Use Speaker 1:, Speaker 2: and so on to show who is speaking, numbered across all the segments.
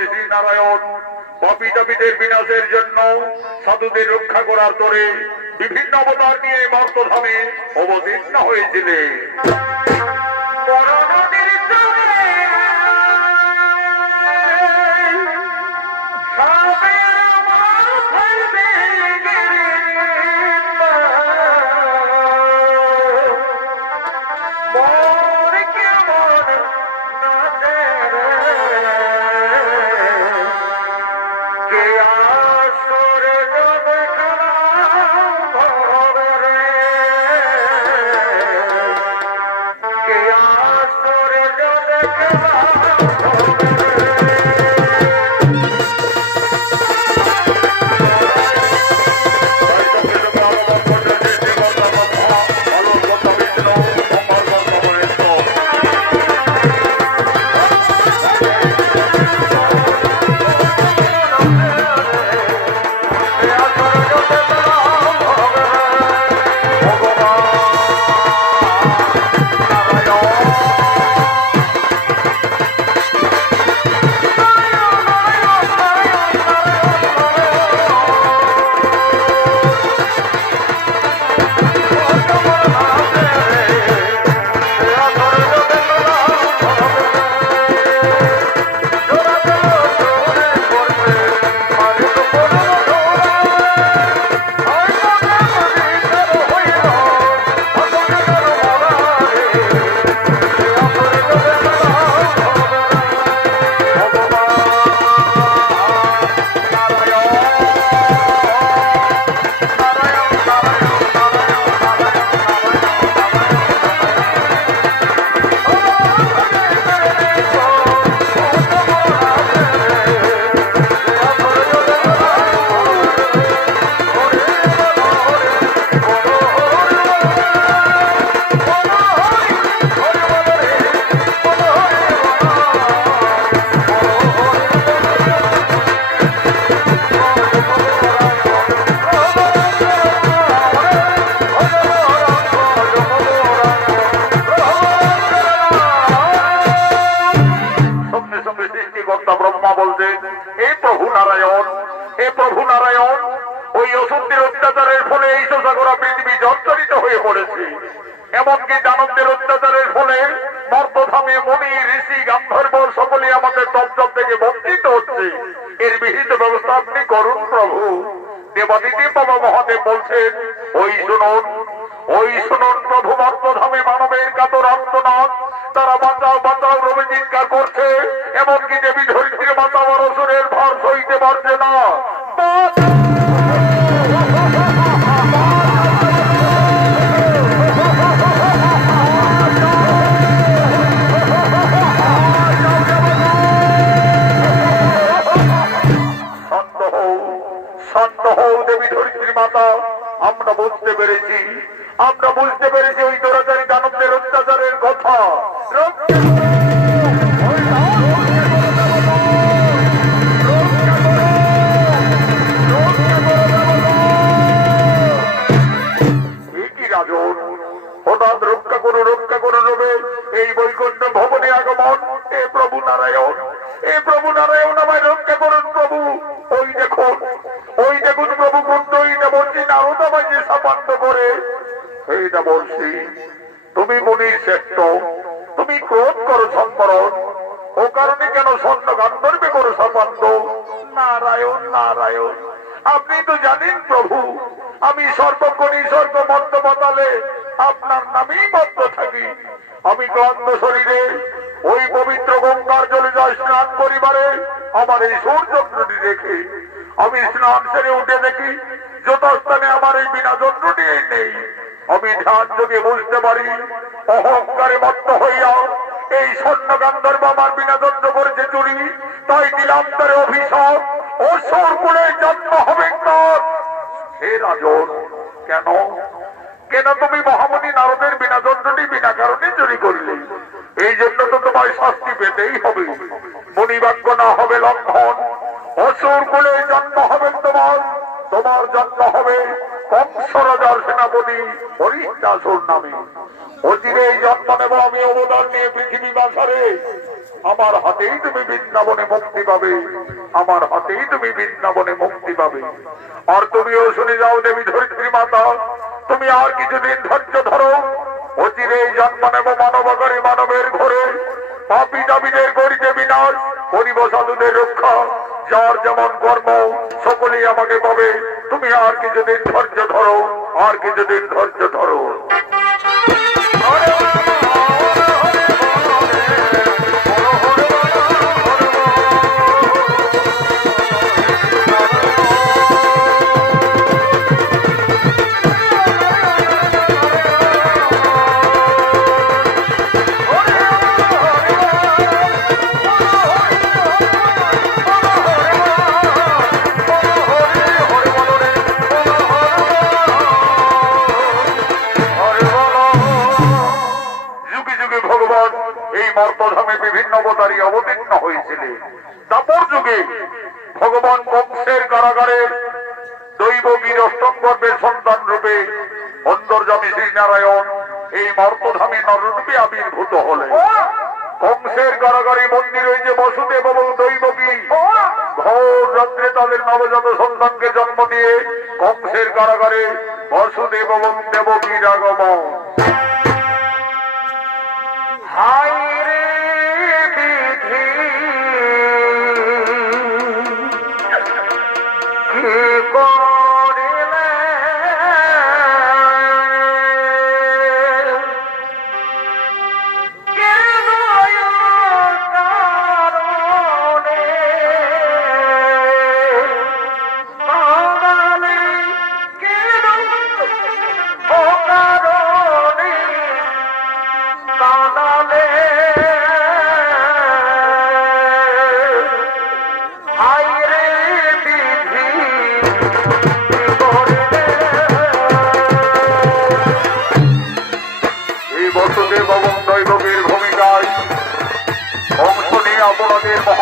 Speaker 1: শ্রী নারায়ণ পাপি টপিদের বিনাশের জন্য সাধুদের রক্ষা করার তরে বিভিন্ন অবতার নিয়ে মর্তধামে অবতীর্ণ হয়েছিলেন। প্রভু নারায়ণ, ওই অসুরদের অত্যাচারের ফলে এই শোষাগরা পৃথিবী জর্জরিত হয়ে পড়েছে। এমনকি দানবদের অত্যাচারের ফলে মর্তধামে মণি ঋষি গান্ধর্ব সকলে আমাদের তত্ত্ব থেকে বঞ্চিত হচ্ছে। এর বিহিত ব্যবস্থা আপনি করুন প্রভু। দেবাদিতি বাবা মহাদেব বলছেন, ওই শুনুন ওই শুনুন প্রভু মর্তধামে মানবের কাতর আর্তনাদ। তারা বাঁচাও বাঁচাও রবি চিৎকার করছে। এমনকি দেবী ধরিত্রী মাতা অসুরের ভার সইতে পারছে না। আমরা বুঝতে পেরেছি। আমরা বুঝতে পেরেছি ওই দোরাচারী কেন স্বর্ণ গান্ধর্বে করো সাপান্ত নারায়ণ নারায়ণ, আপনি তো জানেন প্রভু, আমি সর্বক্ষণী স্বর্গ মধ্য বতালে আপনার নামেই বদ্ধ থাকি। আমি ক্লান্ত শরীরে ওই পবিত্র গঙ্গার জলে যায় স্নান করিবারে আমার এই সৌর্যটি রেখে আমি স্নান সেরে উঠে দেখি যথাস্থানে আমার এই বিনা যন্ত্রটি নেই। আমি ধ্যান যোগে বুঝতে পারি, অহংকারে মত্ত হইয়া এই স্বর্ণ গান্ধর্ব আমার বিনা যন্ত্র করেছে চুরি। তাই দিলাম তার অভিশাপ। অসুর কুলে জন্ম হবে হে রাজন, কেন? কেন তুমি মহামণি নারদের বিনা যন্ত্রটি বিনা কারণে চুরি করলে? এই জন্য তো তোমায় শাস্তি পেতেই হবে। মণিবাক্য না হবে লঙ্ঘন। অসুর কুলে জন্ম হবে তোমার। তোমার জন্ম হবে কংস রাজার সেনাপতি হরিদাসুর নামে অচিরে এই জন্ম নেব আমি অবদান নিয়ে পৃথিবী বাসারে আমার হাতেই তুমি বৃন্দাবনে মুক্তি পাবে, আমার হাতেই তুমি বৃন্দাবনে মুক্তি পাবে। আর তুমিও শুনে যাও দেবী ধরিত্রী মাতা, তুমি আর কিছুদিন ধৈর্য ধরো অচিরেই জন্ম নেব মানবাকারী মানবের ঘরে, পাপি দাবিদের করিতে বিনাশ, করিব সাধুদের রক্ষা, যার যেমন কর্ম সকলেই আমাকে পাবে, তুমি আর কিছুদিন ধৈর্য ধরো, আর কিছুদিন ধৈর্য ধরো। অষ্টম গর্ভের সন্তান রূপে অন্তর্জামী শ্রীনারায়ণ এই মর্তধামে নররূপে আবির্ভূত হলেন। কংসের কারাগারে মন্দির হয়েছে বসুদেব এবং দৈবকী। ঘোর রাত্রে তাদের নবজাত সন্তানকে জন্ম দিয়ে কংসের কারাগারে বসুদেব এবং দেবকীর আগমন
Speaker 2: হাই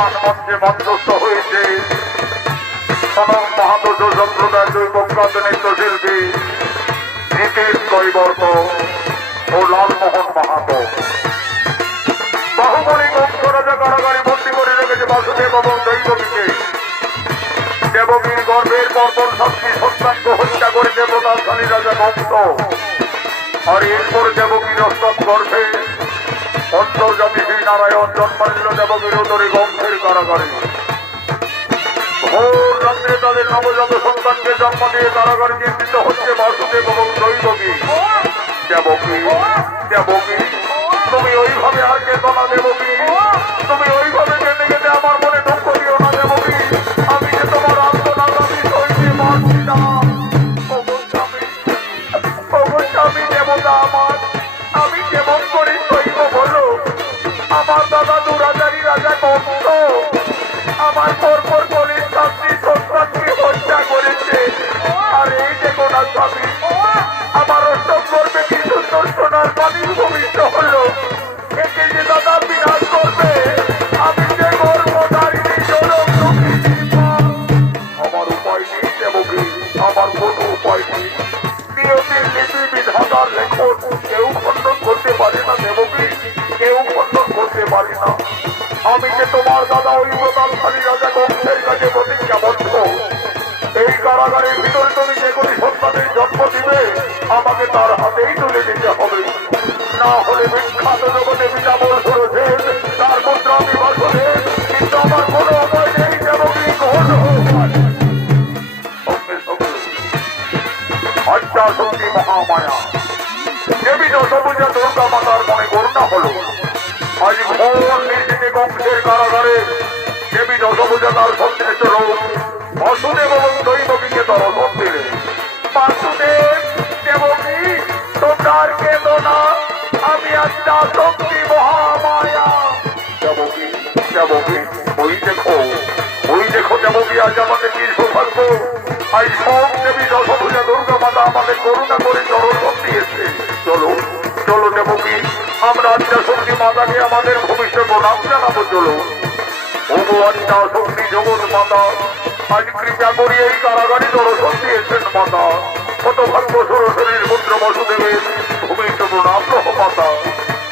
Speaker 1: মহান মঞ্চে মঞ্চস্থ হয়েছে। সনম মহাদুজ সম্প্রদায় দৈবজ্ঞাত নৃত্যশিল্পী নীতিশ কৈবর্ত ও লালমোহন মাহাতো। বাহুবলী কংস রাজা কারাগারে বন্দি করে রেখেছে বাসুদেব এবং দৈবকীকে? দেবকীর গর্ভের পরপর শক্তি সন্তানকে হত্যা করে দেবতাশালী রাজা কংস আর এরপরে দেবকীর অষ্টম গর্ভে অন্তর্জামী শ্রী নারায়ণ জন্মানিল দেবকীর উদরে গম্ভীর কারাগারে। ভোর রাত্রে তাদের নবজাত সন্তানকে জন্ম দিয়ে কারাগারে চিন্তিত হচ্ছে বাসুদেব এবং দৈবকী দেবকী দেবকী, তুমি ওইভাবে আর কেতো না দেবকী। তুমি ওইভাবে কেঁদে কেঁদে আমার মনে দুঃখ দিও না দেবকী। আমি যে তোমার আন্দোলন আমি সইতে পারছি না দেবতা আমার। এই মাতার মনে করুণা হলো। আজ ঘোর নির্দিতে কংসের কারাগারে দেবী দশভুজা তার সন্ত্রিত রোগ। বাসুদেব এবং দৈবকীকে দর্শন দিলে। বাসুদেব, দেবকী তোমরা কেঁদো না আমি শক্তি মহামায়া। দেবকী দেবকী, ওই দেখো ওই দেখো দেবকী, আজ আমাদের কি সৌভাগ্য? আজ সব দেবী দশভুজা দুর্গা মাতা আমাদের করুণা করে দর্শন দিয়েছে। চলো দেবকী আমরা আত্মা শক্তি মাতাকে আমাদের ভবিষ্যৎ প্রণাম জানাব চলো ওগো আত্মা শক্তি জগৎ মাতা, আজ কৃপা করি এই কারাগারে দর্শন দিয়েছেন মাতা। কত ভাগ্য সরস্বরীর পুত্র বসুদেবের ভূমিষ্ঠ প্রণাম লহ মাতা।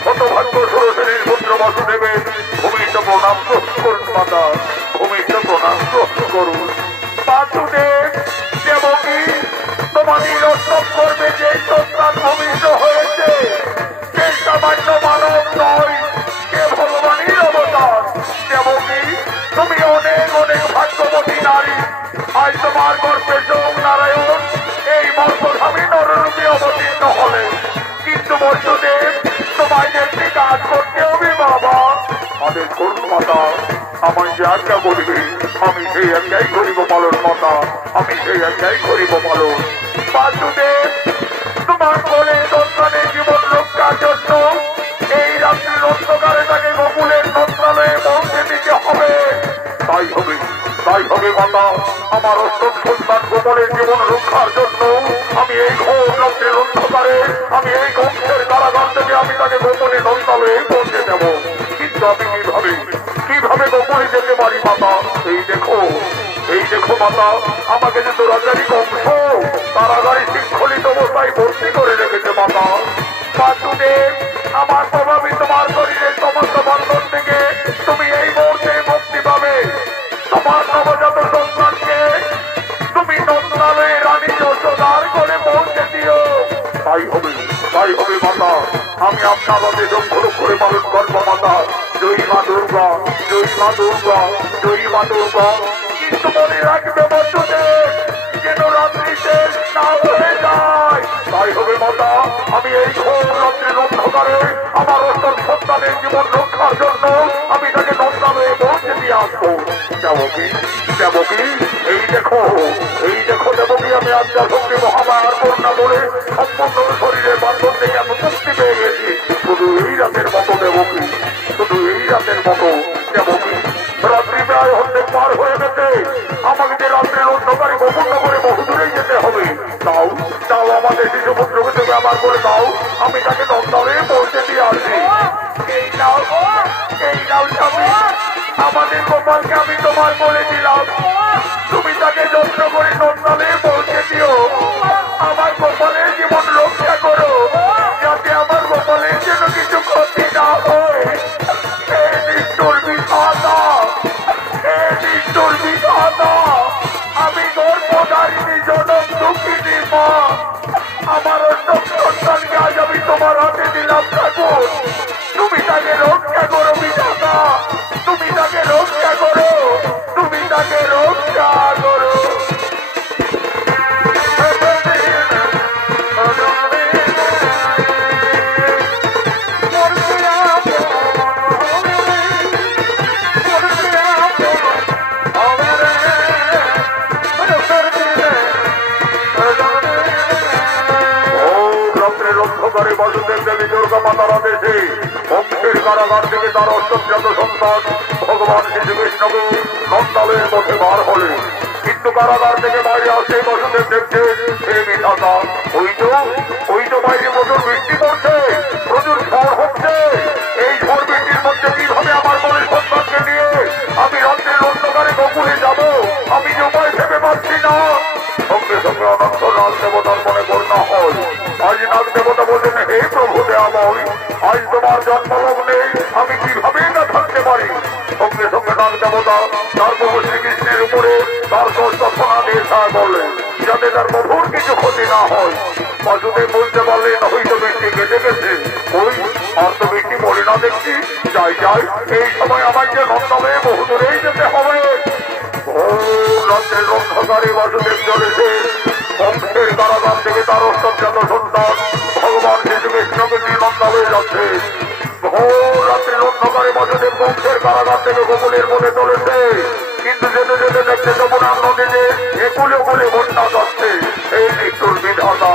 Speaker 1: কত ভাগ্য সরস্বরীর পুত্র বসুদেবের ভূমিষ্ঠ প্রণাম গ্রহণ করুন মাতা। ভূমিষ্ঠ প্রণাম গ্রহণ করুন। বাসুদেব, দেবকী তোমাদের করবে যে সন্তান ভূমিষ্ঠ হয়েছে সামান্য মানব নয়। সে ভগবানের অবতার? দেবকী তুমি অনেক অনেক ভাগ্যবতী নারী। আজ তোমার গর্বে যোগ নারায়ণ। এই মর্মধামী নররূপে অবতীর্ণ হলে। কিন্তু বসুদেব, তোমায় একটি কাজ করতে হবে, বাবা। আদেশ করুন মাতা, আমায় যে আজ্ঞা করিবে, আমি সেই আজ্ঞাই করিব পালন মাতা, আমি সেই আজ্ঞাই করিব পালন। বাসুদেব, তোমার মাতা আমার সন্তান গোপনের জীবন রক্ষার জন্য আমি এই ঘোর রাত্রির অন্ধকারে আমি এই কক্ষের কারাগার থেকে আমি তাকে গোপনে নন্দালয়ে পৌঁছে দেব কিন্তু আমি কীভাবে কীভাবে গোপনে যেতে পারি মাতা এই দেখো এই দেখো মাতা আমাকে যে দোরাচারি কংস কারাগারে শৃঙ্খলিত অবস্থায় ভর্তি করে রেখেছে মাতা আমার তাই হবে মাতা। আমি আপনার আদেশ অক্ষর করে পালন করব মাতা। জয়ী মা দুর্গা, জয়ী মা দুর্গা, জয়ী মা দুর্গা। কিন্তু মনে রাখবে বন্ধুদের, যেন রাত্রি না হয়ে যায়। তাই হবে মাতা, আমি এই ঘোর রাত্রির অন্ধকারে আমার অষ্টম সন্তানের জীবন রক্ষার জন্য আমি তাকে নন্দাবে পৌঁছে দিয়ে আসব। দেবকি দেবকি এই দেখো এই দেখো দেবকি আমি আজ্ঞা শক্তি মহামায়ার করুণা বলে সম্পূর্ণ শরীরে থেকে আমি মুক্তি পেয়ে গেছি শুধু এই রাতের মতো দেবকি, শুধু এই রাতের মতো দেবকি। রাত্রি প্রায় অর্ধেক পার হয়ে গেছে। আমাকে যে রাত্রের অন্ধকারে গোপন করে বহু দূরেই যেতে হবে। তাও তাও আমাদের শিশু পুত্রকে তুমি আমার করে দাও। আমি তাকে নন্দনে পৌঁছে দিয়ে আসি এই নাও এই নাও আমাদের গোপালকে আমি তোমার বলে দিলাম নন্দালের মধ্যে বার হলে কিন্তু কারাগার থেকে বাইরে আসে বাসুদেব দেখছে হে বিধাতা। দেবতা তার প্রভু শ্রীকৃষ্ণের উপরে তার সোনা দিয়ে সাহায্য করলেন যাতে তার প্রভুর কিছু ক্ষতি না হয়। বাসুদেব বলতে পারলেন হয়তো বৃষ্টি কেটে গেছে। ওই আর তো বৃষ্টি পড়ে না দেখছি। যাই যাই, এই সময় আমায় যে নন্দনে বহু দূরেই যেতে হবে। ও অন্ধকারে বাসুদেব চলেছে। বংশের কারাগার থেকে তার অষ্টমজাত সন্তান ভগবান শিশু কৃষ্ণকে নন্দা হয়ে যাচ্ছে। ঘোর রাত্রের অন্ধকারে বাসুদেব বংশের কারাগার থেকে গোকুলের মনে চলেছে কিন্তু যেতে যেতে দেখতে যমুনার নদীতে একুলে কুলে বন্যা যাচ্ছে এই মৃত্যুর বিধাতা